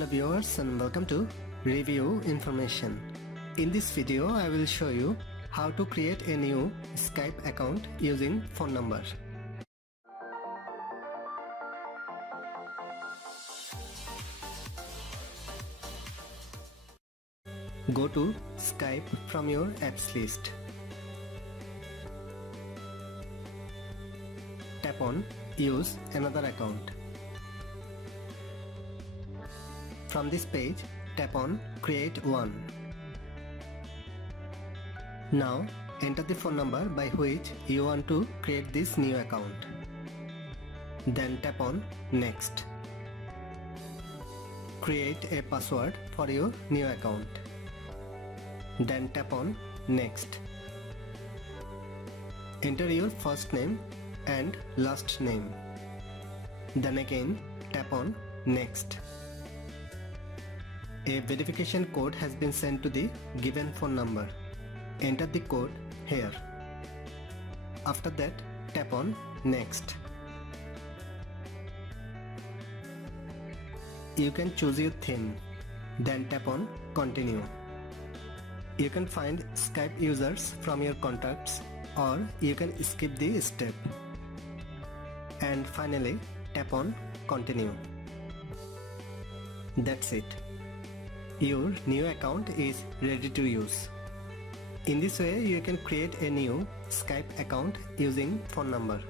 Hello viewers and welcome to Review Information. In this video I will show you how to create a new Skype account using phone number. Go to Skype from your apps list. Tap on Use another account. From this page, tap on Create one. Now enter the phone number by which you want to create this new account. Then tap on Next. Create a password for your new account. Then tap on Next. Enter your first name and last name. Then again tap on Next. A verification code has been sent to the given phone number. Enter the code here. After that, tap on Next. You can choose your theme. Then tap on Continue. You can find Skype users from your contacts, or you can skip the step. And finally, tap on Continue. That's it. Your new account is ready to use. In this way, you can create a new Skype account using phone number.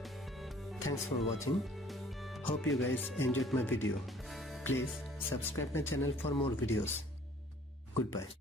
Thanks for watching. Hope you guys enjoyed my video. Please subscribe my channel for more videos. Goodbye.